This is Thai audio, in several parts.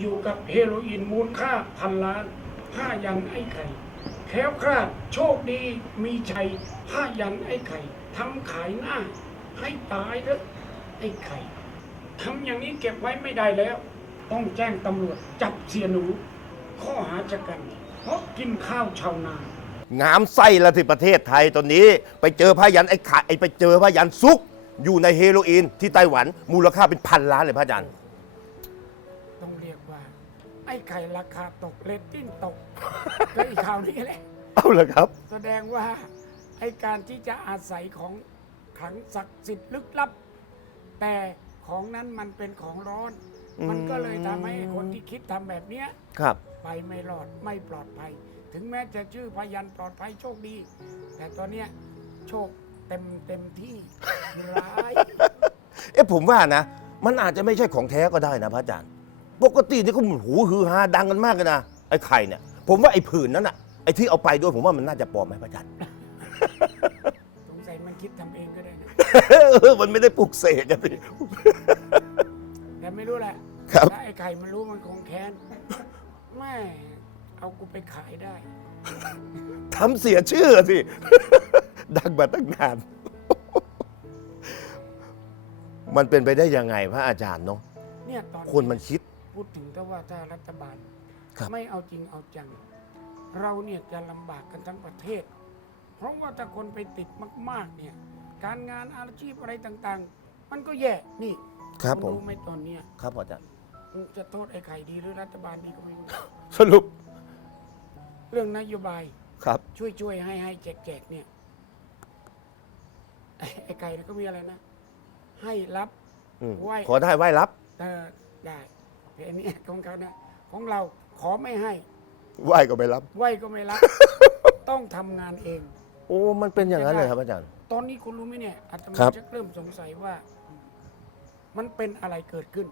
อยู่กับเฮโรอีนมูลค่าพันล้านผ้ายันไอ้ไข่แคล้วคลาดโชคดีมีชัยผ้ายันไอ้ไข่ทำขายหน้า ให้ตายเถอะไอ้ไข่ทำอย่างนี้เก็บไว้ไม่ได้แล้ว ต้องแจ้งตำรวจจับเสียหนู ข้อหาจะกัน เพราะกินข้าวชาวนา งามไส้ละที่ประเทศไทยตอนนี้ ไปเจอพยันไอ้ไอ้ไปเจอพยันซุก อยู่ในเฮโรอีนที่ไต้หวันมูลค่าเป็นพันล้านเลยพระอาจารย์ ไอ้ไข่ราคาตกเลตติ้งตก ก็อีกข่าวนี้แหละ เอาเลยครับ แสดงว่าไอการที่จะอาศัยของขลังศักดิ์สิทธิ์ลึกลับ แต่ของนั้นมันเป็นของร้อน อืม มันก็เลยทำให้คนที่คิดทำแบบเนี้ย ครับ ไปไม่รอดไม่ปลอดภัย ถึงแม้จะชื่อพยันปลอดภัยโชคดี แต่ตอนเนี้ยโชคเต็มเต็มที่ ร้าย เอ๊ะผมว่านะ มันอาจจะไม่ใช่ของแท้ก็ได้นะพระอาจารย์ ปกตินี่ก็หูฮือฮาดังกันมากเลยนะไอ้ไข่เนี่ยผมว่าไอ้ผื่นนั้นอะไอ้ที่เอาไปด้วยผมว่ามันน่าจะปลอมไหมพระอาจารย์ สงสัยมันคิดทำเองก็ได้นะ เออมันไม่ได้ปลุกเสกอะพี่ แต่ไม่รู้แหละครับ ถ้าไอ้ไข่มันรู้มันคงแค้นแม่เอากูไปขายได้ ทำเสียชื่อสิ ดังมาตั้งนาน มันเป็นไปได้ยังไงพระอาจารย์เนาะเนี่ยตอนคนมันคิด พูดถึงแต่ว่าถ้ารัฐบาล ครับไม่เอาจริงเอาจัง เราเนี่ยจะลำบากกันทั้งประเทศ เพราะว่าถ้าคนไปติดมาก ๆ เนี่ย การงานอาชีพอะไรต่างๆ มันก็แย่นี่ครับณผม รู้ไหมตอนเนี้ยครับอาจารย์จะโทษไอ้ไข่ดีหรือรัฐบาลดีก็ไม่รู้ สรุปเรื่องนโยบายครับ ช่วยช่วยให้ให้แจกแจกเนี่ยไอ้ไอ้ไก่เนี่ยก็มีอะไรนะ ให้รับ อืมไหว้ ขอได้ไหว้รับ เออได้ แต่อันนี้ของเขานะของเราขอไม่ให้ไหว้ก็ไม่รับ ไหวก็ไม่รับ ต้องทำงานเอง โอ้มันเป็นอย่างนั้นเลยครับอาจารย์ ตอนนี้คุณรู้ไหมเนี่ยอาตครัมาบจะเริ่มสงสัยว่า มันเป็นอะไรเกิดขึ้น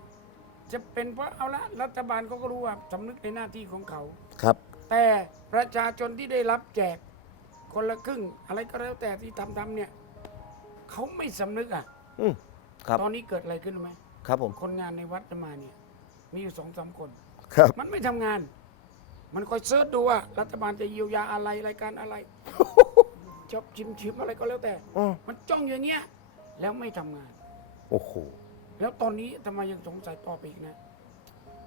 จะเป็นเพราะเอาละรัฐบาลเขาก็รู้ว่าสำนึกในหน้าที่ของเขา ครับ แต่ประชาชนที่ได้รับแจก คนละครึ่ง อะไรก็แล้วแต่ที่ทำทำเนี่ยเขาไม่สำนึกอะ อืมครับ ตอนนี้เกิดอะไรขึ้นรู้ไหมครับผม คนงานในวัดอาตมาเนี่ย มีอยู่สองสามคน ครับ มันไม่ทำงาน มันคอยเสิร์ชดูว่า รัฐบาลจะเยียวยาอะไรรายการอะไร ชอบชิมชิมอะไรก็แล้วแต่อืมมันจ้องอย่างเงี้ย แล้วไม่ทำงาน โอ้โห แล้วตอนนี้ทำไมยังสงสัยต่อไปอีกนะ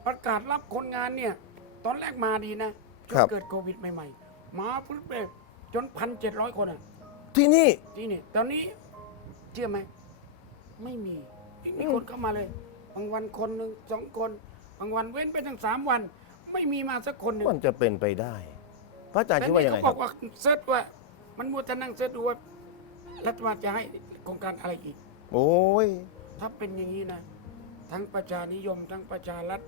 ประกาศรับคนงานเนี่ย ตอนแรกมาดีนะจคนรับ เกิดโควิดใหม่ๆมาปุ๊บเลยจนพันเจ็ดร้อยคนอะ ที่นี่ ที่นี่ตอนนี้เชื่อไหมไม่มีไม่มีคนเข้ามาเลยบางวันคนหนึ่งสองคน บางวันเว้นไปตั้งสามวัน ไม่มีมาสักคนหนึ่งมันจะเป็นไปได้ พระอาจารย์คิดว่ายังไงเขาคบรัอบ กว่าเซิร์ชว่า มันมัวแต่นั่งเซิร์ชดูว่ารัฐบาลจะให้โครงการอะไรอีก โอ้ย ถ้าเป็นอย่างนี้นะ ทั้งประชานิยมทั้งประชารัฐ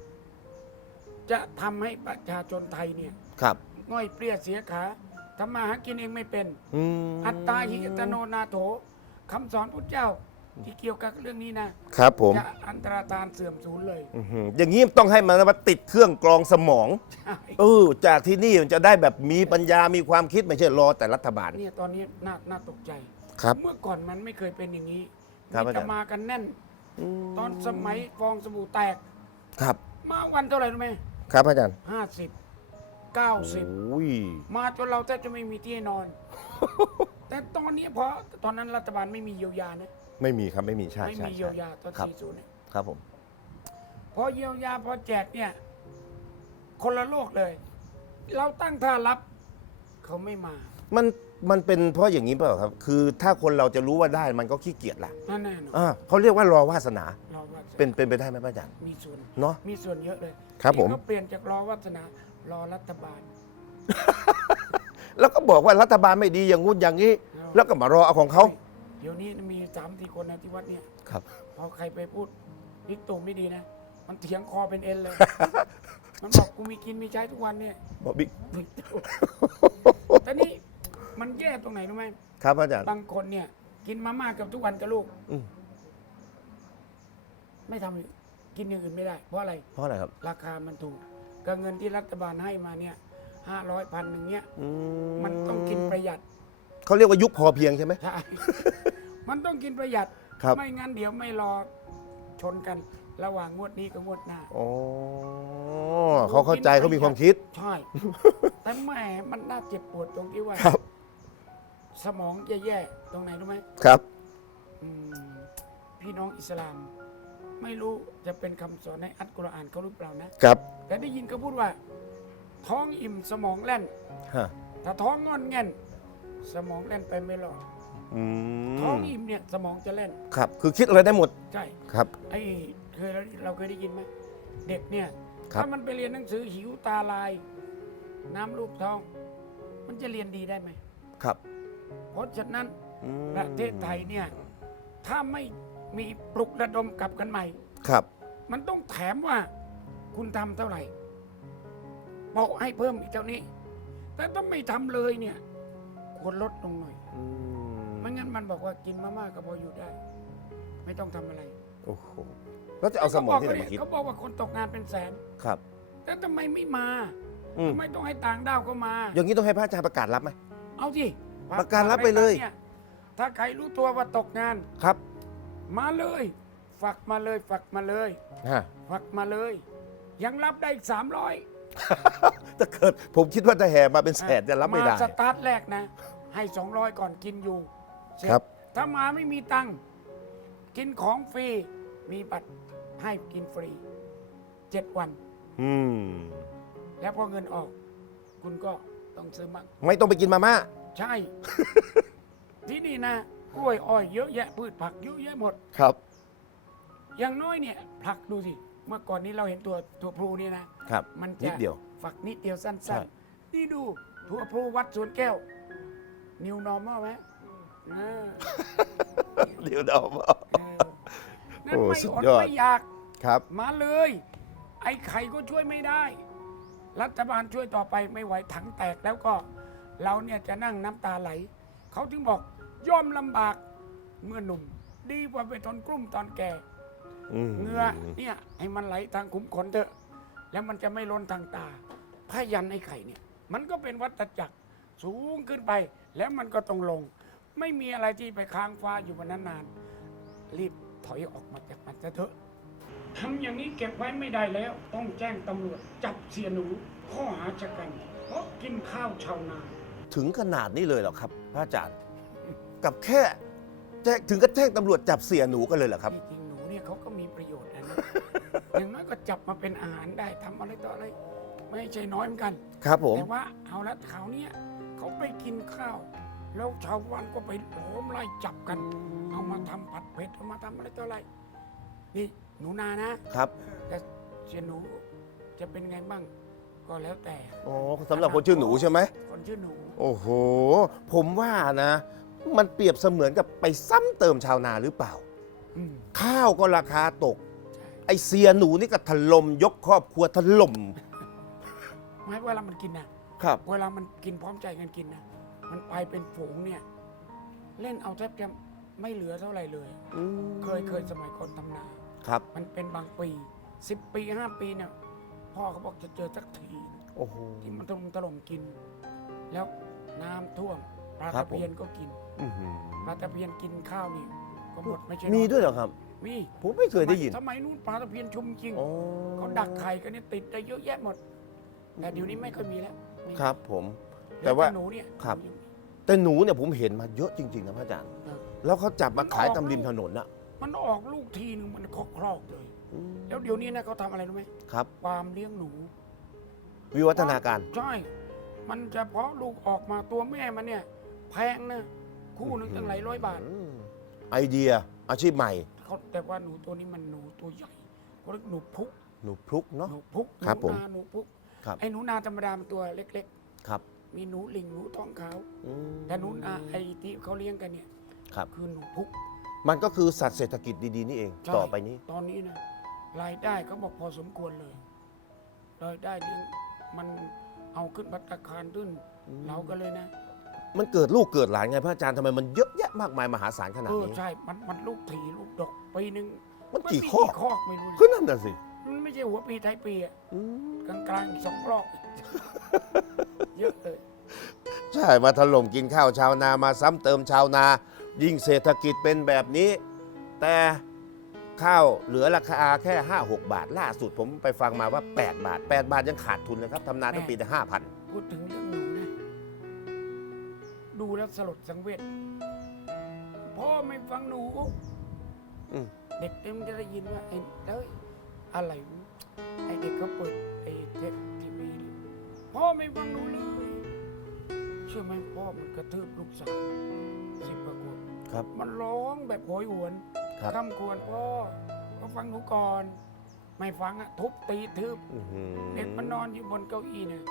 จะทำให้ประชาชนไทยเนี่ยครับง่อยเปรี้ยเสียขาทำมาหากินเองไม่เป็น อืมอัตตาหิอัตโนนาโถคำสอนพุทธเจ้า ที่เกี่ยวกับเรื่องนี้นะครับผม จะอันตรธานเสื่อมสูญเลยอื้อหืออย่างนี้ต้องให้มันมาติดเครื่องกรองสมอง ใช่เออ จากที่นี่มันจะได้แบบมีปัญญา มีความคิดไม่ใช่รอแต่รัฐบาล เนี่ยตอนนี้น่าน่าตกใจ ครับ เมื่อก่อนมันไม่เคยเป็นอย่างนี้ครับมีอาจารย์แต่มากันแน่น ตอนสมัยฟองสบู่แตก ครับ มาวันเท่าไหร่รู้ไหมครับอาจารย์ห้าสิบเก้าสิบโอ้ย มาจนเราแทบจะไม่มีที่นอน แต่ตอนนี้เพราะตอนนั้นรัฐบาลไม่มีเยียวยานะ ไม่มีครับไม่มีใช่ไม่ใช่มีเยียใช่วยาตอนครับสี่ศูนย์เนี่ยครับผม พอเยียวยาพอแจกเนี่ย คนละโลกเลย เราตั้งท่ารับ เขาไม่มามันมันเป็นเพราะอย่างนี้เปล่าครับ คือถ้าคนเราจะรู้ว่าได้มันก็ขี้เกียจละนั่นแน่นอนอ่าเขาเรียกว่ารอวาสนา เราว่าจะเป็นเป็นไปได้ไหมพระอาจารย์ มีส่วน เนาะ มีส่วนเยอะเลยครับนี่ผมเขาเปลี่ยนจากรอวัฒนารอรัฐบาล แล้วก็บอกว่ารัฐบาลไม่ดีอย่างงู้นอย่างนี้ แล้วก็มารอเอาของเขา เดี๋ยวนี้มีสามสี่คนนะที่วัดเนี่ยครับ พอใครไปพูดนิกตู่ไม่ดีนะมมันเถียงคอเป็นเอ็นเลย มันบอกกูมีกินมีใช้ทุกวันเนี่ยบอกบิ๊กแต่นี่มันแย่ตรงไหนรู้ไหมครับอาจารย์บางคนเนี่ย กินมาม่าเกับทุกวันกับลูก อืมไม่ทำกินอย่างอื่นไม่ได้ เพราะอะไร เพราะอะไรครับ ราคามันถูกกับเงินที่รัฐบาลให้มาเนี่ยห้าร้อยพันหนึ่งเนี่ย อืมันต้องกินประหยัด เขาเรียกว่ายุคพอเพียงใช่ไหม ใช่ มันต้องกินประหยัด ครับ ไม่งั้นเดี๋ยวไม่รอชนกัน ระหว่างงวดนี้กับงวดหน้า อ๋อเขาเข้าใจเขามีความคิด ใช่ แต่แหม่มันน่าเจ็บปวดตรงที่ว่า ครับ สมองจะแย่ตรงไหนรู้ไหมครับ อืมพี่น้องอิสลาม ไม่รู้จะเป็นคำสอนในอัลกุรอานเขาหรือเปล่านะครับแต่ได้ยินเขาพูดว่า ท้องอิ่มสมองแล่น ฮะถ้าท้องงอนแง่น สมองแล่นไปไม่รอดอืมท้องอิ่มเนี่ยสมองจะแล่นครับ คือคิดอะไรได้หมดใช่ครับ ไอ้เคยเราเราเคยได้ยินไหมเด็กเนี่ยครับ ถ้ามันไปเรียนหนังสือหิวตาลาย น้ำลูกท้อง มันจะเรียนดีได้ไหมครับเพราะฉะนั้นอืมประเทศไทยเนี่ยถ้าไม่มีปลุกระดมกลับกันใหม่ ครับมันต้องแถมว่าคุณทำเท่าไหร่บอกให้เพิ่มอีกเท่านี้ แต่ถ้าไม่ทำเลยเนี่ย ควรลดลงหน่อยอืมไม่งั้นมันบอกว่ากินมาม่าก็พออยู่ได้ ไม่ต้องทำอะไรโอ้โหแล้วจะเอาสมองที่ไหนมาคิดเขาบอกว่าคนตกงานเป็นแสนครับ แต่ทำไมไม่มาอืมทำไมต้องให้ต่างด้าวเข้ามา อย่างนี้ต้องให้พระอาจารย์ประกาศรับไหม เอาสิประกาศรับไปเลย นี่ถ้าใครรู้ตัวว่าตกงาน ครับมาเลย ฝักมาเลย ฝักมาเลย ฮะฝักมาเลย ยังรับได้อีกสามร้อย ถ้าเกิดผมคิดว่าจะแห่มาเป็นแสนจะรับไม่ได้สตาร์ทแรกนะ ให้สองร้อยก่อนกินอยู่เสจครับ ถ้ามาไม่มีตังค์กินของฟรี มีบัตรให้กินฟรีเจ็ดวัน อืมแล้วพอเงินออก คุณก็ต้องซื้อมักไม่ต้องไปกินมาม่าใช่ ที่นี่นะกล้วยอ้อยเยอะแยะพืชผักเยอะแยะหมด ครับ อย่างน้อยเนี่ยผักดูสิ เมื่อก่อนนี้เราเห็นตัวตัวพลูเนี่ยนะครับมันนิจะดเดียว ฝักนิดเดียวสั้ใช่นๆ นี่ดูถั่วพลูวัดสวนแก้ว นิวนอร์มอลไหมเออเดี๋ยวเดาเออนั่นโอ้ไม่สุดอดยอด ไม่อยาก ครับ มาเลย ไอ้ไข่ก็ช่วยไม่ได้ รัฐบาลช่วยต่อไปไม่ไหวถังแตกแล้วก็ เราเนี่ยจะนั่งน้ำตาไหล เขาถึงบอกย่อมลำบากเมื่อหนุ่ม ดีกว่าไปทนกลุ้มตอนแก่อืม เหงื่อเนี่ยให้มันไหลทางขุมขนเถอะ แล้วมันจะไม่ล้นทางตาพยันไอ้ไข่เนี่ย มันก็เป็นวัฏจักรสูงขึ้นไป แล้วมันก็ต้องลง ไม่มีอะไรที่ไปค้างฟ้าอยู่บนนั้นนาน รีบถอยออกมาจากมันซะเถอะทำอย่างนี้เก็บไว้ไม่ได้แล้ว ต้องแจ้งตำรวจจับเสียหนูข้อหาชะกันเพราะกินข้าวชาวนา ถึงขนาดนี้เลยเหรอครับ พระอาจารย์ กับแค่แจ้งถึงก็แจ้งตำรวจจับเสียหนูกันเลยเหรอครับที่จริง จับมาเป็นอาหารได้ทำอะไรต่ออะไร ไม่ใช่น้อยเหมือนกัน ครับผม แต่ว่าเอาละข่าวเนี้ยเขาไปกินข้าว แล้วชาวบ้านก็ไปโหมไล่จับกัน เอามาทำผัดเผ็ดเอามาทำอะไรต่ออะไร นี่หนูนานะครับ แต่เสียหนูจะเป็นไงบ้าง ก็แล้วแต่อ๋อสำหรับคนชื่อหนูใช่ไหม คนชื่อหนู โอ้โห ผมว่านะ มันเปรียบเสมือนกับไปซ้ำเติมชาวนาหรือเปล่า อืมข้าวก็ราคาตกใช่ไอเสียหนูนี่ก็ถล่มยกครอบครัวถล่ม ไม่เวลามันกินนะครับ เวลามันกินพร้อมใจกันกินนะมันไปเป็นฝูงเนี่ย เล่นเอาแทบจะไม่เหลือเท่าไหร่เลย เคยเคยสมัยคนทำนา ครับ มันเป็นบางปีสิบปีห้าปีเนี่ย พ่อเขาบอกจะเจอสักทีโอ้โห ที่มันถล่มถล่มกิน แล้วน้ำท่วมปลาครัตะบผม เพียนก็กินอื้อหือปลาตะเพียนกินข้าวนี่ก็หมดไม่ใช่มีน้อด้วยเหรอครับ มีผมไม่เคยได้ยิน สมัยนู้นปลาตะเพียนชุมจริงอ๋อ เขาดักไข่กันเนี่ยติดได้เยอะแยะหมด แต่เดี๋ยวนี้ไม่ค่อยมีแล้วไม่มีครับผมเหลือแต่ว่าหนูเนี่ย ครับ แต่หนูเนี่ยผมเห็นมาเยอะจริง ๆ นะพระอาจารย์เออแล้วเขาจับมาขายตามริมถนนน่ะมันออกลูกทีนึงมันคลอกๆเลยแล้วเดี๋ยวนี้นะเขาทำอะไรรู้ไหมครับความเลี้ยงหนู วิวัฒนาการ ใช่ มันจะเพาะลูกออกมาตัวแม่มันเนี่ย แพงนะ คู่หนึงตั้งหลายร้อยบาทอืมไอเดียอาชีพใหม่ เขาแต่ว่าหนูตัวนี้มันหนูตัวใหญ่เขาเรียกหนูพุกหนูพลุกเนาะ หนูพุกครับหนูผมนาหนูพุกครับ ไอ้หนูนาธรรมดามันตัวเล็ก ครับ ๆ มีหนูลิงหนูทองขาวอืมแต่หนูนาไอ้ที่เขาเลี้ยงกันเนี่ยครับ คือหนูพุก มันก็คือสัตว์เศรษฐกิจดีๆ นี่เอง ใช่ ต่อไปนี้ ตอนนี้นะรายได้เขาบอกพอสมควรเลยรายได้เนี่ยมันเอาขึ้นพัตตาคารขึ้นเราก็เลยนะ มันเกิดลูกเกิดหลานไงพระอาจารย์ทำไมมันเยอะแยะมากมายมหาศาลขนาดเออนี้ ใช่ มันมันลูกถีลูกดกปีหนึ่งมันกี่มีข้อ คอกไม่รู้ก็นั่นน่ะสิมันไม่ใช่หัวปีท้ายปีอะอืมกลางกลางๆอีกสองรอบเยอะเลยใช่มาถล่มกินข้าวชาวนามาซ้ำเติมชาวนา ยิ่งเศรษฐกิจเป็นแบบนี้ แต่ข้าวเหลือราคาแค่ 5 6 บาท ล่าสุดผมไปฟังมาว่า 8 บาท 8 บาทยังขาดทุนเลยครับทำนาทั้งปีแต่ห้าพันพูดถึงเรื่องหนูนะ ดูแล้วสลดสังเวชพ่อไม่ฟังหนู อืมเด็กเต็มนจะได้ยินว่าไอ้เอ้ยอะไรวะไอ้เด็กเขาเปิดไอ้เทปทีวีเนี่ยพ่อไม่ฟังหนูเลย เชื่อไหมพ่อมันกระทืบลูกสาวสิบกว่าขวบครับ มันร้องแบบโหยหวนครับคำควรพ่อก็ฟังหนูก่อน ไม่ฟังอะทุบตีทืบอื้อหือเด็กมันนอนอยู่บนเก้าอี้เนี่ย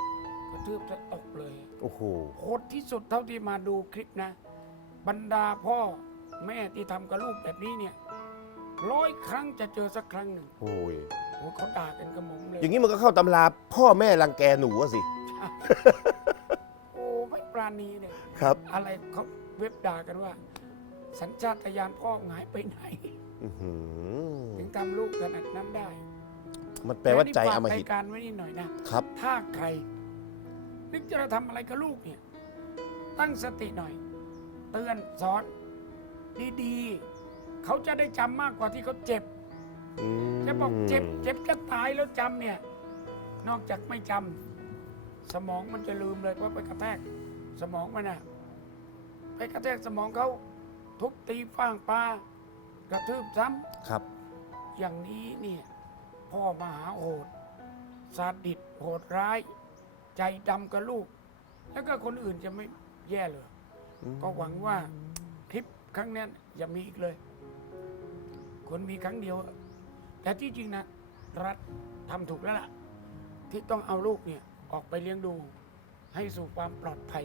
กระทืบจะตกเลยโอ้โหโหดที่สุดเท่าที่มาดูคลิปนะ บรรดาพ่อแม่ที่ทำกับลูกแบบนี้เนี่ยร้อยครั้งจะเจอสักครั้งหนึ่งโอ้ยโอ้เขาด่ากันกระหม่อมเลยอย่างนี้มันก็เข้าตำราพ่อแม่รังแกหนูอะสิ โอ้ไม่ปราณีเนี่ยครับ อะไรเขาเว็บด่ากันว่า สัญชาตญาณพ่อหายไปไหน อื้อหือถึงทำลูกขนาดนั้นได้มันแปลว่าใจอมและนี่ฝกหิตรายการไว้นิดหน่อยนะ ครับ ถ้าใคร นึกจะทำอะไรกับลูกเนี่ย ตั้งสติหน่อย เตือนสอน ดีๆ เขาจะได้จำมากกว่าที่เขาเจ็บ อืมจะบอกเจ็บ เจ็บจะตายแล้วจำเนี่ย นอกจากไม่จำสมองมันจะลืมเลยว่าไปกระแทก สมองมันอะไปกระแทกสมองเขาทุบตีฟางปลากระทืบซ้ำ ครับ อย่างนี้เนี่ยพ่อมหาโหดซาดิสโหดร้าย ใจดำกับลูก แล้วก็คนอื่นจะไม่แย่เลย ก็หวังว่าคลิปครั้งนี้อย่ามีอีกเลย คนมีครั้งเดียว แต่ที่จริงนะรัฐทำถูกแล้วล่ะ ที่ต้องเอาลูกเนี่ยออกไปเลี้ยงดู ให้สู่ความปลอดภัย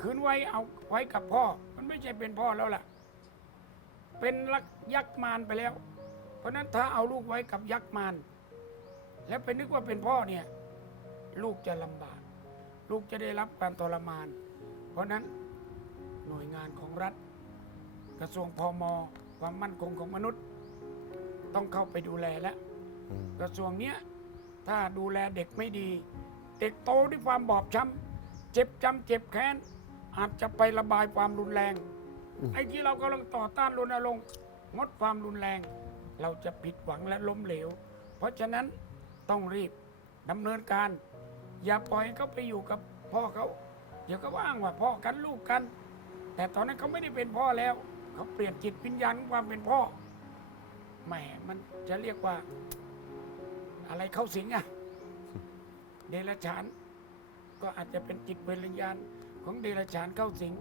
คืนไว้เอาไว้กับพ่อ มันไม่ใช่เป็นพ่อแล้วล่ะ เป็นลักยักษ์มารไปแล้ว เพราะนั้นถ้าเอาลูกไว้กับยักษ์มารแล้วไปนึกว่าเป็นพ่อเนี่ย ลูกจะลำบาก ลูกจะได้รับการทรมาน เพราะฉะนั้นหน่วยงานของรัฐ กระทรวงพมความมั่นคงของมนุษย์ ต้องเข้าไปดูแลแล้วอืมกระทรวงเนี้ยถ้าดูแลเด็กไม่ดี เด็กโตด้วยความบอบช้ำเจ็บจำเจ็บแค้น อาจจะไประบายความรุนแรงไอ้ที่เรากำลังต่อต้านรณรงค์งดความรุนแรง เราจะผิดหวังและล้มเหลว เพราะฉะนั้นต้องรีบดำเนินการ อย่าปล่อยให้เขาไปอยู่กับพ่อเขาเดี๋ยวก็อ้างว่าพ่อกันลูกกัน แต่ตอนนั้นเขาไม่ได้เป็นพ่อแล้ว เขาเปลี่ยนจิตวิญญาณของความเป็นพ่อแหมมันจะเรียกว่า อะไรเข้าสิงอะเดรัจฉาน ก็อาจจะเป็นจิตวิญญาณของเดรัจฉานเข้าสิง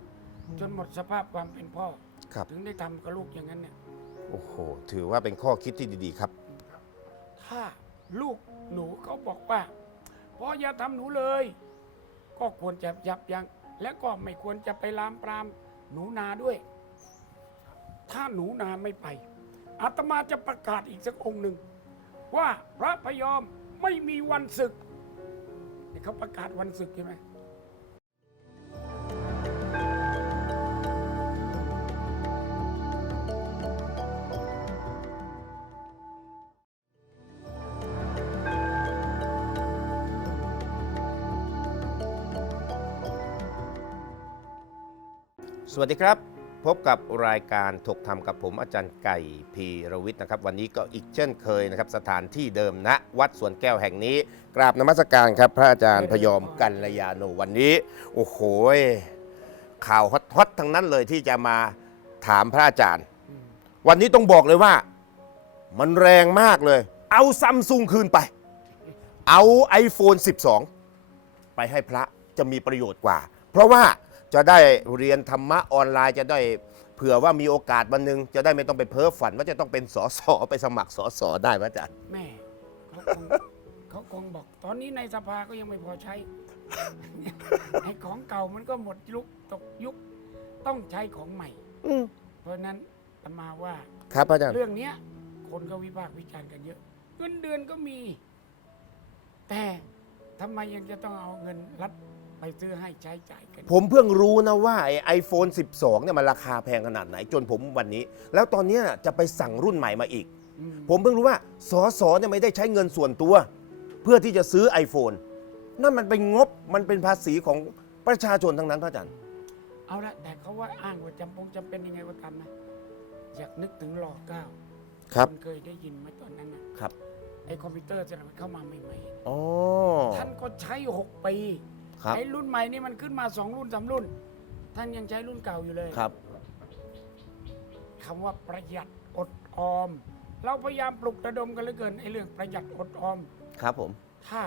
จนหมดสภาพความเป็นพ่อ ครับ ถึงได้ทำกับลูกอย่างนั้นเนี่ย โอ้โห ถือว่าเป็นข้อคิดที่ดีๆครับ ถ้าลูกหนูเขาบอกว่า เพราะอย่าทำหนูเลย ก็ควรจะยับยัง้งและก็ไม่ควรจะไปลามปรามหนูนาด้วย ถ้าหนูนาไม่ไปอาตมาจะประกาศอีกสักองค์หนึ่ง ว่าพระพยอมไม่มีวันศึกเขาประกาศวันศึกใช่ไหม สวัสดีครับ พบกับรายการถกธรรมกับผมอาจารย์ไก่พีรวิทย์นะครับ วันนี้ก็อีกเช่นเคยนะครับ สถานที่เดิมณวัดสวนแก้วแห่งนี้ กราบนมัสการครับ พระอาจารย์พยอมกัลยาโนวันนี้ โอ้โหยข่าวฮอตๆทั้งนั้นเลยที่จะมาถามพระอาจารย์ วันนี้ต้องบอกเลยว่า มันแรงมากเลย เอาซัมซุงคืนไป เอา iPhone 12 ไปให้พระจะมีประโยชน์กว่า เพราะว่า จะได้เรียนธรรมะออนไลน์จะได้เผื่อว่ามีโอกาสวันหนึ่งจะได้ไม่ต้องไปเพ้อฝันว่าจะต้องเป็นสอสอไปสมัครสอสอได้ไหมอาจารย์ แม่เขาคงเขาคงบอก ตอนนี้ในสภาก็ยังไม่พอใช้ ไอ้ของเก่ามันก็หมดยุคตกยุคต้องใช้ของใหม่ อืม เพราะฉะนั้นอาตมาว่า ครับอาจารย์ เรื่องเนี้ย คนก็วิพากษ์วิจารณ์กันเยอะ เงินเดือนก็มี แต่ทำไมยังจะต้องเอาเงินรัฐ ไปซื้อให้ใช้จ่ายกัน ผมเพิ่งรู้นะว่าไอไอโฟน 12 เนี่ยมันราคาแพงขนาดไหนจนผมวันนี้ แล้วตอนเนี้ยจะไปสั่งรุ่นใหม่มาอีก อืม ผมเพิ่งรู้ว่าสอสอเนี่ยไม่ได้ใช้เงินส่วนตัว เพื่อที่จะซื้อ iPhone นั่นมันเป็นงบมันเป็นภาษีของประชาชนทั้งนั้นพระอาจารย์ เอาละแต่เขาว่าอ้างว่าจำปงจำเป็นยังไงก็ตามนะอยากนึกถึงหลอเก้าครับ ณเคยได้ยินไหมตอนนั้นนะครับ ไอ้คอมพิวเตอร์สมัยเข้ามาใหม่อ๋อ ๆท่านก็ใช้หกปี ครับ ไอ้รุ่นใหม่นี่มันขึ้นมาสองรุ่นสามรุ่น ท่านยังใช้รุ่นเก่าอยู่เลยครับ คำว่าประหยัดอดออม เราพยายามปลุกระดมกันเหลือเกินไอ้เรื่องประหยัดอดออม ครับผม ถ้า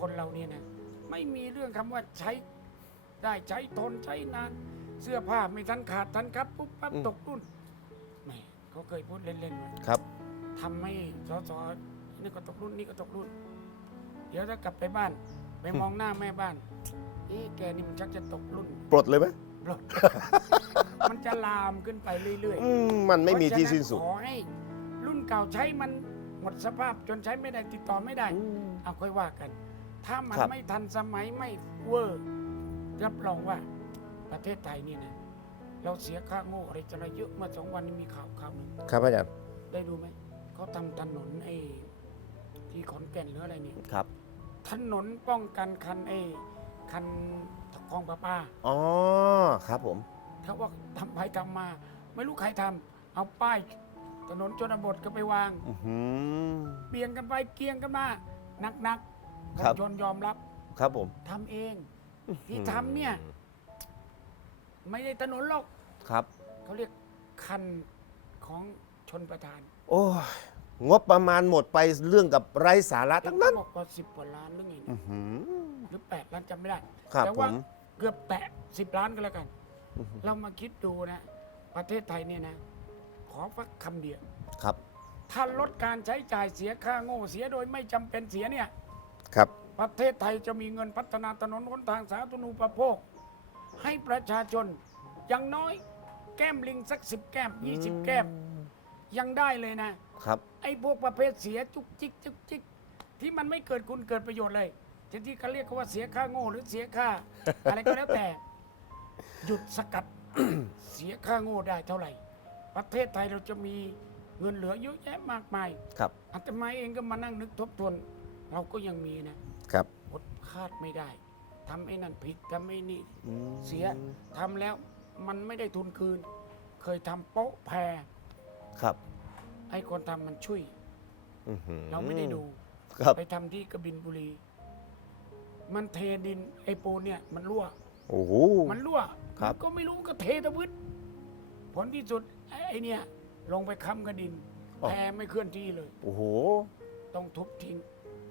คนเราเนี่ยนะไม่มีเรื่องคำว่าใช้ได้ใช้ทนใช้นาน เสื้อผ้าไม่ทันขาดทันครับปุ๊บปั๊บอืม ตกรุ่นแหมเขาเคยพูดเล่นๆว่าครับ ทำให้สอสอนี่ก็ตกรุ่นนี่ก็ตกรุ่น เดี๋ยวถ้ากลับไปบ้าน ไปมองหน้าแม่บ้านเอ๊ะแกนี่มันชักจะตกรุ่นปลดเลยไหมปลด มันจะลามขึ้นไปเรื่อยๆอืมมันไม่มีที่สิ้นสุด เพราะฉะขอให้รุ่นเก่าใช้มันหมดสภาพจนใช้ไม่ได้ติดต่อไม่ได้อืมเอาค่อยว่ากัน ถ้ามันครับ ไม่ทันสมัยไม่เวอร์รับรองว่าประเทศไทยนี่นะเราเสียค่าโง่อะไรจะอะไรเยอะเมื่อสองวันนี้มีข่าวข่าวหนึ่งครับอาจารย์ได้ดูไหมเขาทำถนนไอ้ที่ขอนแก่นหรืออะไรนี่ครับถ นนป้องกันคันไอ้คันคลองประปาอ๋อครับผมเขาว่าทำไปทำมา ไม่รู้ใครทำเอาป้ายถนนชนบทก็ไปวางอื้อหือเบี่ยงกันไปเกียงกันมาหนักๆครับนชนยอมรับ ครับผมทำเอง ที่ทำเนี่ย ไม่ได้ถนนหรอกครับเขาเรียกคันของชนประทาน โอ้ย งบประมาณหมดไปเรื่องกับไร้สาระทั้งนั้น บอกว่าสิบกว่าล้านหรือไงอื้นะอหือหรือแปดล้านจำไม่ได้ ครับแต่ผว่ามเกือบแตะสิบล้านก็แล้วกันอื้อหือเรามาคิดดูนะ ประเทศไทยเนี่ยนะ ขอฟักคำเดียว ครับ ถ้าลดการใช้จ่ายเสียค่าโง่เสียโดยไม่จำเป็นเสียเนี่ย ครับ ประเทศไทยจะมีเงินพัฒนาถนนหนทางสาธารณูปโภค ให้ประชาชนอย่างน้อยแก้มลิงสักสิบแก้มยี่สิบแก้ม ยังได้เลยนะ ครับ ไอ้พวกประเภทเสียจุกจิกจุกจิกที่มันไม่เกิดคุณเกิดประโยชน์เลยที่ที่เขาเรียกว่าเสียค่าโง่หรือเสียค่า อะไรก็แล้วแต่ หยุดสกัด เสียค่าโง่ได้เท่าไหร่ ประเทศไทยเราจะมีเงินเหลือเยอะแยะมากมายครับอาตมาเองก็มานั่งนึกทบทวน เราก็ยังมีนะครับอดคาดไม่ได้ทำไอ้นั่นผิดทำไอ้นี่อืมเสียทำแล้วมันไม่ได้ทุนคืน เคยทำโป๊ะแพรครับ ไอ้คนทำมันช่วย อื้อหือเราไม่ได้ดู ครับ ไปทำที่กบินบุรี มันเทดินไอ้ปูนเนี่ย มันรั่ว โอ้โห มันรั่วครับ มันก็ไม่รู้ก็เทตะวึดผลที่สุดไอ้ไอ้เนี่ย ลงไปค้ำกับดินแพรไม่เคลื่อนที่เลย โอ้โห ต้องทุบทิ้ง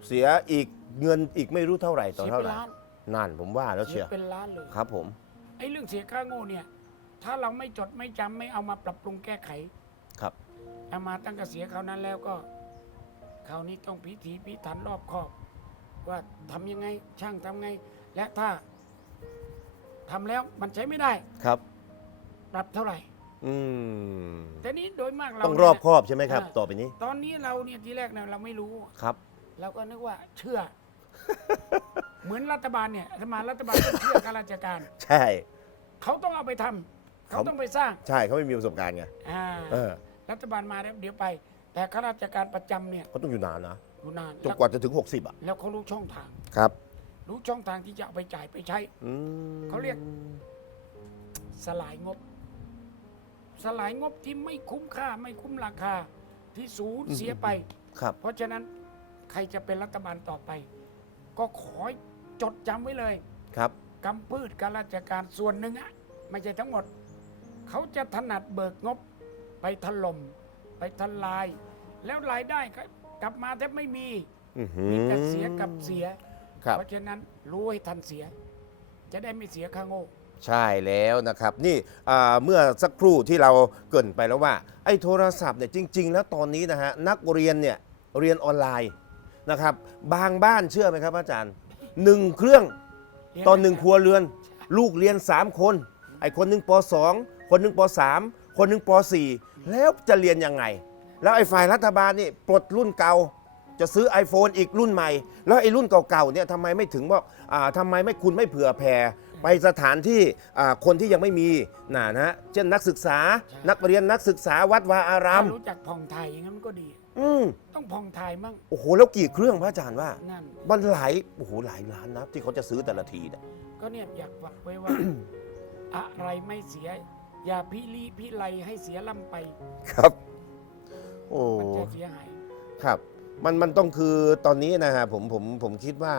เสียอีกเงินอีกไม่รู้เท่าไหร่ต่อเสียเท่าเป็นไหร่ล้านนั่นผมว่าแล้วเสีเชียยวเป็นล้านเลย ครับผม ไอ้เรื่องเสียค่าโง่เนี่ย ถ้าเราไม่จดไม่จำไม่เอามาปรับปรุงแก้ไขครับเอามาตั้งแต่เสียคราวนั้นแล้วก็คราวนี้ต้องพิถีพิถันรอบคอบ ว่าทำยังไงช่างทำไง และถ้าทำแล้วมันใช้ไม่ได้ ครับ ปรับเท่าไหร่ อืม แต่นี้โดยมากเราต้องเนี่ยรอบคอบใช่ไหมครับอ่าต่อไปนี้ ตอนนี้เราเนี่ยทีแรกเนี่ยเราไม่รู้ครับ เราก็นึกว่าเชื่อ เหมือนรัฐบาลเนี่ยรัฐบาลรัฐบาลก็เชื่อข้าราชการ ใช่ เขาต้องเอาไปทำเขาเขาต้องไปสร้าง ใช่เขาไม่มีประสบการณ์ไงอ่าเออ รัฐบาลมาแล้วเดี๋ยวไป แต่ข้าราชการประจำเนี่ยเขาต้องอยู่นานนะอยู่นานจนกว่าจะถึง 60 อะ แล้วเขารู้ช่องทาง ครับรู้ช่องทางที่จะเอาไปจ่ายไปใช้ อืมเขาเรียก สลายงบ สลายงบที่ไม่คุ้มค่าไม่คุ้มราคาที่สูญเสียไป ครับ เพราะฉะนั้นใครจะเป็นรัฐบาลต่อไป ก็ขอให้จดจำไว้เลยครับ กำพืชการราชการส่วนหนึ่งอะไม่ใช่ทั้งหมด เขาจะถนัดเบิกงบ ไปถล่มไปทลาย แล้วรายได้ก็กลับมาแทบไม่มีอื้อหืมีแต่เสียกับเสีย ครับ เพราะฉะนั้นรู้ให้ทันเสีย จะได้ไม่เสียค่าโง่ ใช่แล้วนะครับนี่อ่าเมื่อสักครู่ที่เราเกรินไปแล้วว่า ไอ้โทรศัพท์เนี่ยจริง ๆ แล้วตอนนี้นะฮะนักเรียนเนี่ยเรียนออนไลน์นะครับบางบ้านเชื่อไหมครับอาจารย์หนึ่งเครื่องเรียตอนหนึ่งะครัวเรือน ลูกเรียน 3 คน ไอ้คนหนึ่งป .2 คนหนึ่งป .3 คนหนึ่งป .4 แล้วจะเรียนยังไง แล้วไอ้ฝ่ายรัฐบาลนี่ปลดรุ่นเก่า จะซื้อ iPhone อีกรุ่นใหม่ แล้วไอ้รุ่นเก่าๆเนี่ยทำไมไม่ถึงว่าอ่าทำไมไม่คุณไม่เผื่อแผ่ไปสถานที่อ่าคนที่ยังไม่มีน่ะนะฮะเช่นนักศึกษา นักเรียนนักศึกษาวัดวาอาราม ถ้ารู้จักผ่องไทยอย่างนั้นมันก็ดี อืมต้องผ่องไทยมั่งโอ้โห แล้วกี่เครื่องพระอาจารย์ว่า นั่น มันหลายโอ้โหหลายล้านนะที่เขาจะซื้อแต่ละทีเนี่ย ก็เนี่ยอยากฝากไว้ว่า อะไรไม่เสีย อย่าพิลีพิไลให้เสียล่ำไป ครับ โอ้ มันจะเสียหาย ครับ มันมันต้องคือตอนนี้นะฮะผมผมผมคิดว่า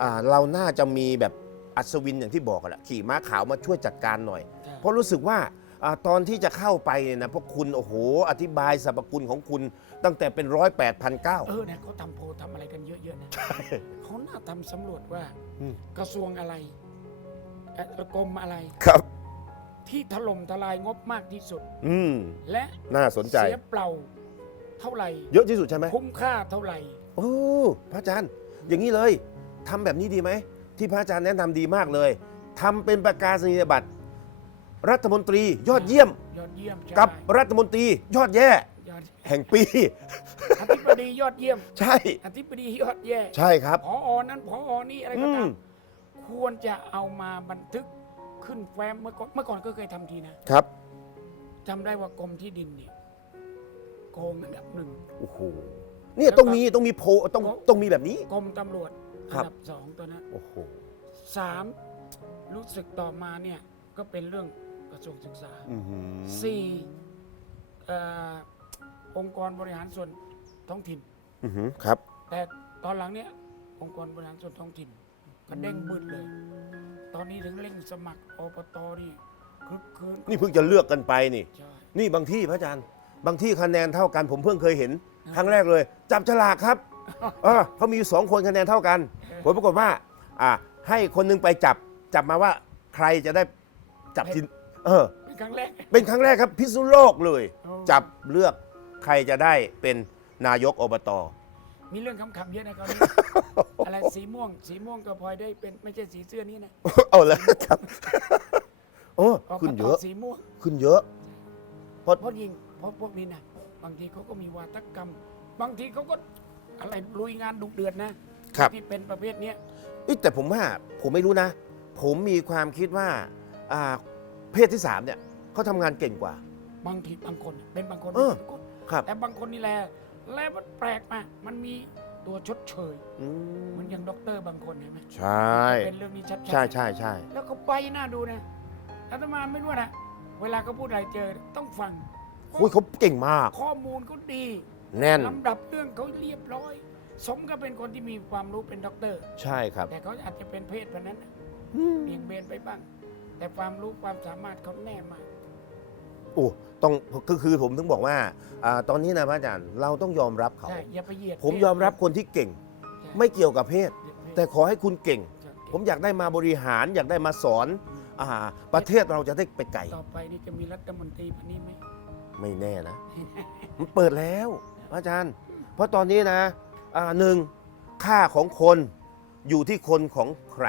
อ่า เราน่าจะมีแบบอัศวินอย่างที่บอกกันแหละขี่ม้าขาวมาช่วยจัดการหน่อยเพราะรู้สึกว่าอาตอนที่จะเข้าไปเนี่ยนะพวกคุณโอ้โห อธิบายสรรพคุณของคุณตั้งแต่เป็นร้อยแปดพันเก้า เออเนี่ยเขาทำโพลทำอะไรกันเยอะๆนะเขาน่าทำสำรวจว่าอืม กระทรวงอะไรเอ่อกรมอะไร ครับ ที่ถล่มทลายงบมากที่สุด อืมและน่าสนใจ เสียเปล่าเท่าไหร่เยอะที่สุดใช่ไหมคุ้มค่าเท่าไหร่โอ้พระอาจารย์ อย่างนี้เลยทำแบบนี้ดีไหม ที่พระอาจารย์แนะนำดีมากเลยทำเป็นประกาศนียบัตร รัฐมนตรียอดเยี่ยม ยอดเยี่ยมใช่กับรัฐมนตรียอดแย่ ยอดแห่งปี อธิบดียอดเยี่ยม ใช่ อธิบดียอดแย่ใช่ครับ พออนั้นพออนี่อะไรก็อืตามมควรจะเอามาบันทึก ขึ้นแฟ้มเมื่อก่อนเมื่อก่อนก็เคยทำทีนะครับ จำได้ว่ากรมที่ดินเนี่ยโกงอันดับหนึ่ง โอ้โห เนี่ยต้องมีต้องมีโพลต้องต้องมีแบบนี้ กรมตำรวจครัอับดับสองตัวนั้นโอ้โห สามรู้สึกต่อมาเนี่ยก็เป็นเรื่องกระทรวงศึกษาอื้อหือสี่เอ่อองค์กรบริหารส่วนท้องถิ่น อื้อหือครับ แต่ตอนหลังเนี่ยองค์กรบริหารส่วนท้องถิ่น ก็เด้งบืดเลย ตอนนี้ถึงเร่งสมัครอบตนี่คึกคืนนี่เพิ่งจะเลือกกันไปนี่ ใช่นี่บางที่พระอาจารย์ บางที่คะแนนเท่ากัน ผมเพิ่งเคยเห็น ครั้งแรกเลย จับฉลากครับเออเขามีอยู่สองคนคะแนนเท่ากัน ผลปรากฏว่า อ่า ให้คนหนึงไปจับ จับมาว่าใครจะได้จับทินเออ เป็นครั้งแรก เป็นครั้งแรกครับพิษณุโลกเลยโอ้จับเลือกใครจะได้เป็นนายกอบต มีเรื่องคำๆเยอะนะคราวนี้ อะไรสีม่วง สีม่วงก็พลอยได้เป็นไม่ใช่สีเสื้อนี้นะเอาแล้วครับ โอ้ออกขึ้นมาเยต่ออะ สีม่วงขึ้นเยอะ เพราะยิงเพราะพวกนี้นะบางทีเขาก็มีวาทกรรม บางทีเขาก็อะไรลุยงานดุเดือดนะครับ ที่เป็นประเภทเนี้ยเอ้ยแต่ผมว่าผมไม่รู้นะ ผมมีความคิดว่าอ่าเพศที่สามเนี่ยเขาทำงานเก่งกว่า บางทีบางคน เป็นบางคนเออเป็นทุกคนครับ แต่บางคนนี่แหละแล้วมันแปลกมากมันมี ตัวชดเชยอืเหมมันอย่างด็อกเตอร์บางคนเห็นไหมใช่ เป็นเรื่องนี้ชัดๆ ใช่ใช่ใช่แล้วเขาไปน่าดูนะอาตมาไม่รู้นะ เวลาเขาพูดอะไรเจอต้องฟังโอ้ยเขาเก่งมาก ข้อมูลเขาดีแน่น ลำดับเรื่องเขาเรียบร้อย สมก็เป็นคนที่มีความรู้เป็นด็อกเตอร์ ใช่ครับแต่เขาอาจจะเป็นเพศแบบนั้นนะอืมเบี่ยงเบนไปบ้าง แต่ความรู้ความสามารถเขาแน่มาก โอ้ ต้องก็คือผมถึงบอกว่าอ่าตอนนี้นะพระอาจารย์เราต้องยอมรับเขา ใช่อย่าไปเหยียดผมยอมรับคนที่เก่ง ใช่ไม่เกี่ยวกับเพศ เหยียดเพศแต่ขอให้คุณเก่ง ใช่ผมอยากได้มาบริหารอยากได้มาสอนอ่าประเทศเราจะได้ไปไกลต่อไปนี่จะมีรัฐมนตรีพันนี้ไหมไม่แน่นะ มันเปิดแล้วอาจารย์ เพราะตอนนี้นะอ่าหนึ่งค่าของคนอยู่ที่คนของใคร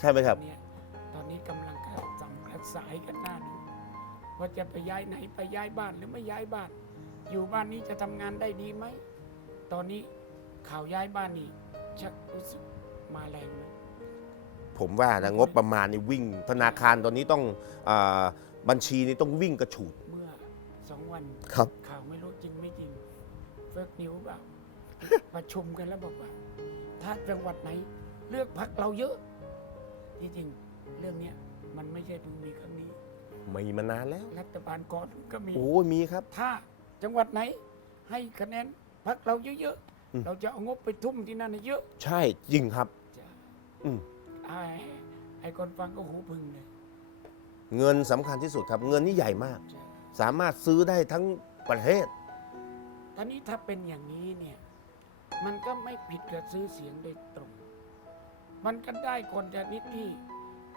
ใช่ไหมครับ เนี่ยตอนนี้กำลังกระสังกระสายกันหน้าดู ว่าจะไปย้ายไหนไปย้ายบ้านหรือไม่ย้ายบ้าน อยู่บ้านนี้จะทำงานได้ดีไหม ตอนนี้ข่าวย้ายบ้านนี่ชักรู้สึกมาแรงนะผมว่านะงบประมาณนี่วิ่ง ธนาคารตอนนี้ต้องอาบัญชีนี่ต้องวิ่งกระฉูด เมื่อสองวันครับ ข่าวไม่รู้จริงไม่จริงเฟิกนิวเปล่าประชุมกันแล้วบอกว่า ถ้าจังหวัดไหน เลือกพักเราเยอะที่จริงเรื่องเนี้ยมันไม่ใช่เพิ่งมีครั้งนี้ มีมานานแล้ว รัฐบาลก่อนก็มี โอ้ยมีครับ ถ้าจังหวัดไหนให้คะแนนพักเราเยอะอืม ๆ เราจะเอางบไปทุ่มที่นั่นให้เยอะใช่จริงครับจะอืมไอ้ไอ้คนฟังก็หูพึงเลยเงินสำคัญที่สุดครับ เงินนี่ใหญ่มากจะสามารถซื้อได้ทั้งประเทศ ตอนนี้ถ้าเป็นอย่างนี้เนี่ย มันก็ไม่ผิดกับซื้อเสียงโดยตรง มันก็ได้คนชนิดที่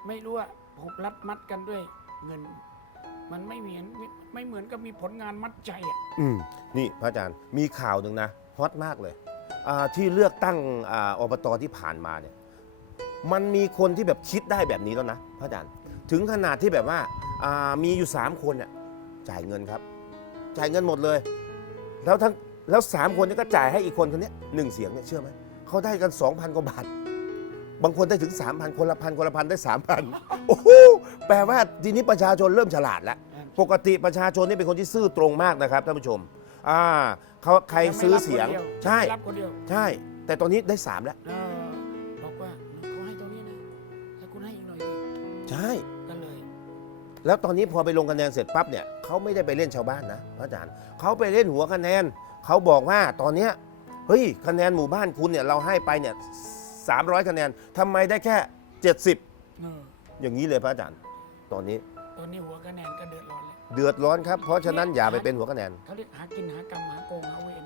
ไม่รู้ว่าผูกรัดมัดกันด้วย เงิน มันไม่เหมือนไม่เหมือนกับมีผลงานมัดใจอะอืมนี่พระอาจารย์มีข่าวหนึ่งนะฮอตมากเลยอ่าที่เลือกตั้งอาอบตที่ผ่านมาเนี่ย มันมีคนที่แบบคิดได้แบบนี้แล้วนะพระอาจารย์ถึงขนาดที่แบบว่าอ่ามีอยู่3คนเนี่ยจ่ายเงินครับ จ่ายเงินหมดเลย แล้วทั้งแล้วสามคนนี้ก็จ่ายให้อีกคนคนเนี้ยหนึ่งเสียงเนี่ยเชื่อไหมเขาได้กัน2,000กว่าบาท บางคนได้ถึง 3,000 คนละพันคนละพันได้ 3,000 โอ้โหแปลว่าทีนี้ประชาชนเริ่มฉลาดแล้ว ปกติประชาชนนี่เป็นคนที่ซื่อตรงมากนะครับท่านผู้ชมอ่าเขาใครซื้อเสียงใช่ไม่รับคนเดียวใช่ แต่ตอนนี้ได้ 3 แล้ว เออบอกว่าเขาให้ตรงนี้นะถ้าคุณให้อีกหน่อยดิใช่ ก็เลยแล้วตอนนี้พอไปลงคะแนนเสร็จปั๊บเนี่ยเขาไม่ได้ไปเล่นชาวบ้านนะพระอาจารย์เขาไปเล่นหัวคะแนนเขาบอกว่าตอนเนี้ยเฮ้ยคะแนนหมู่บ้านคุณเนี่ยเราให้ไปเนี่ย 300 คะแนนทำไมได้แค่ 70 เอออย่างนี้เลยพระอาจารย์ ตอนนี้ตอนนี้หัวคะแนนก็เดือดร้อนเลยเดือดร้อนครับ เพราะฉะนั้นอย่าไปเป็นหัวคะแนน เขาเรียกหากินหากรรมหาโกงหาเวร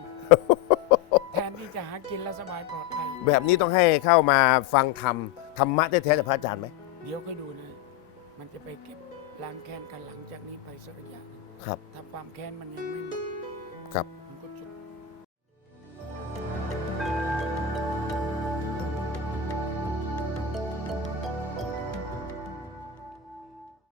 แทนที่จะหากินแล้วสบายปลอดภัยแบบนี้ต้องให้เข้ามาฟังธรรมธรรมะแท้ๆจากพระอาจารย์ไหมเดี๋ยวค่อยดูนะ มันจะไปเก็บล้างแค้นกันหลังจากนี้ไปสักระยะหนึ่งครับ ถ้าความแค้นมันยังไม่หมดครับ